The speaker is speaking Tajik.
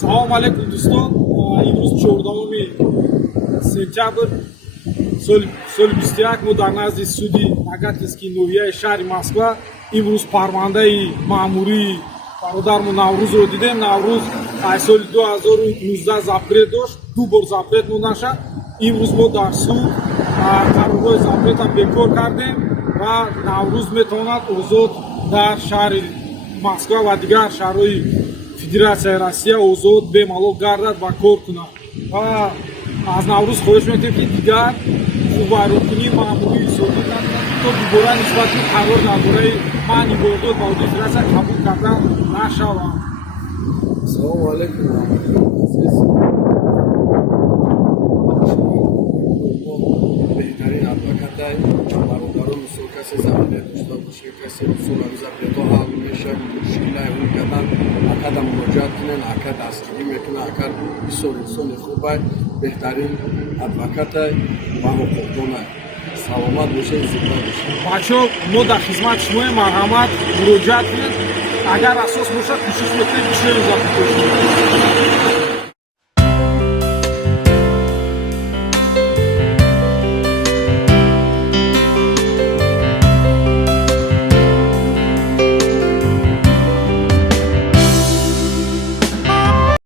салом алейкум дӯстон. Имрӯз 14 сентябр соли 21 мо дар назди суди Агатинскии ноҳияи шаҳри Москва имрӯз парвандаи маъмурии бародармо Наврӯзро дидем. Наврӯз аз соли 2019 запрет дошт, ду бор запрет монда шуд. имрӯз мо дар суд қарорҳои запретро бекор кардем ва Наврӯз метавонад озод дар шаҳри Москва ва дигар шаҳрҳои Федератсияи Россия озод бемалол гардад ва кор кунад. Ва аз Наврӯз хоҳиш мекунем ки дигар вайронкунии маъмурии содир накунад, то дубора нисбати қарор дар бораи маъни вордод ба ҳудуди Федератсия қабул карда нашавад. Салому алейкум азиз. Беҳтарин адвокатай бародарон мисол касе запрет дошта боше, касе мисолави запретҳо ҳал мешавад, мушкилаи ҳул кардан акада муроҷиат кунен, ака дастгирӣ мекунад, ака бисёр инсони хубай, беҳтарин адвокатай ва ҳуқуқдонай. Саломат бошед, зинда бошед. Бачаҳо, мо дар хизмати шумоем, марҳамат, муроҷиат кунед. Агар асос бошад, кӯшиш мекунем ки шумо запрет дошед.